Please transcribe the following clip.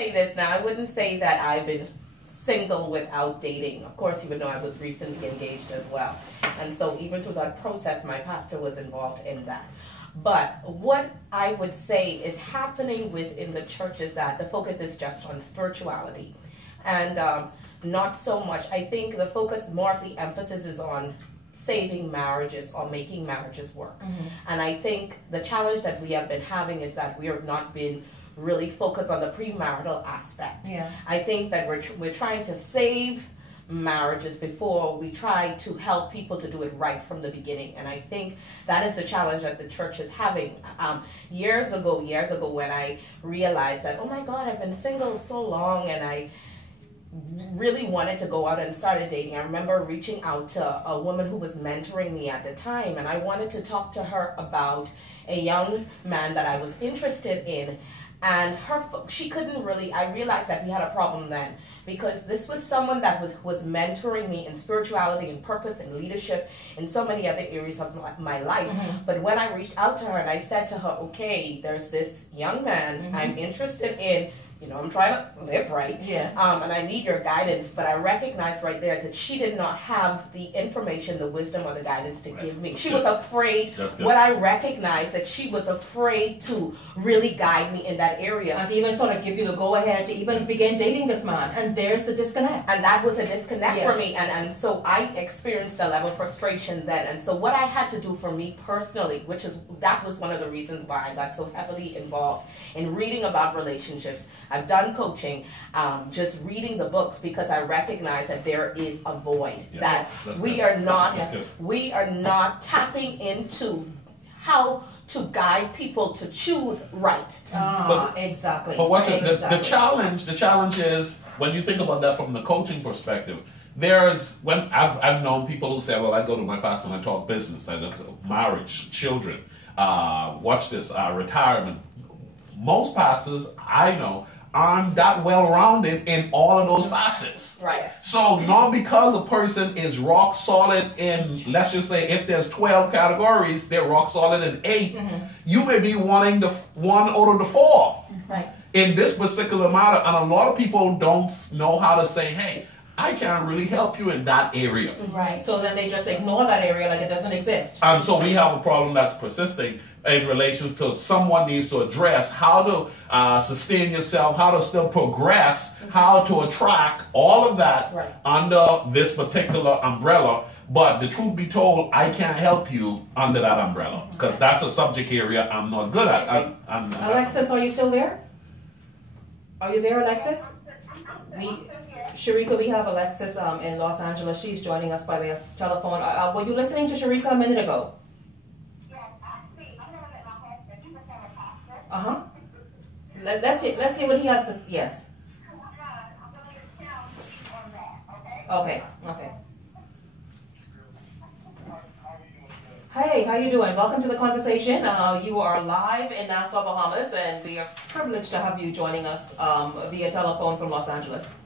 say this now. I wouldn't say that I've been single without dating. Of course, even though I was recently engaged as well. And so even through that process, my pastor was involved in that. But what I would say is happening within the church is that the focus is just on spirituality. And not so much, I think the focus, more of the emphasis is on saving marriages or making marriages work. And I think the challenge that we have been having is that we have not been really focused on the premarital aspect. I think that we're trying to save marriages before we try to help people to do it right from the beginning. And I think that is the challenge that the church is having. Years ago when I realized that, oh my God, I've been single so long and I really wanted to go out and started dating. I remember reaching out to a woman who was mentoring me at the time, and I wanted to talk to her about a young man that I was interested in. And she couldn't really, I realized that we had a problem then, because this was someone that was mentoring me in spirituality and purpose and leadership in so many other areas of my life. But when I reached out to her and I said to her, okay, there's this young man I'm interested in, you know, I'm trying to live right, and I need your guidance. But I recognized right there that she did not have the information, the wisdom, or the guidance to give me. She was afraid. What I recognized that she was afraid to really guide me in that area. And to even sort of give you the go-ahead to even begin dating this man. And there's the disconnect. And that was a disconnect for me. And so I experienced a level of frustration then. And so what I had to do for me personally, that was one of the reasons why I got so heavily involved in reading about relationships. I've done coaching, just reading the books, because I recognize that there is a void, that we are not tapping into how to guide people to choose right. Exactly. But watch it. The challenge is, when you think about that from the coaching perspective, when I've known people who say, well, I go to my pastor and I talk business, I talk marriage, children, watch this, retirement. Most pastors I know aren't that well-rounded in all of those facets. So not because a person is rock solid in, let's just say, if there's 12 categories, they're rock solid in 8. You may be wanting the one out of the 4 in this particular matter. And a lot of people don't know how to say, hey, I can't really help you in that area. So then they just ignore that area like it doesn't exist. And so we have a problem that's persisting in relations to someone needs to address how to sustain yourself, how to still progress, how to attract, all of that under this particular umbrella. But the truth be told, I can't help you under that umbrella, because that's a subject area I'm not good at. Alexis, are you still there? Are you there, Alexis? Sharika, we have Alexis in Los Angeles. She's joining us by way of telephone. Were you listening to Sharika a minute ago? Let's see what he has to say. Yes. Okay. Hey, how you doing? Welcome to the conversation. You are live in Nassau, Bahamas, and we are privileged to have you joining us via telephone from Los Angeles.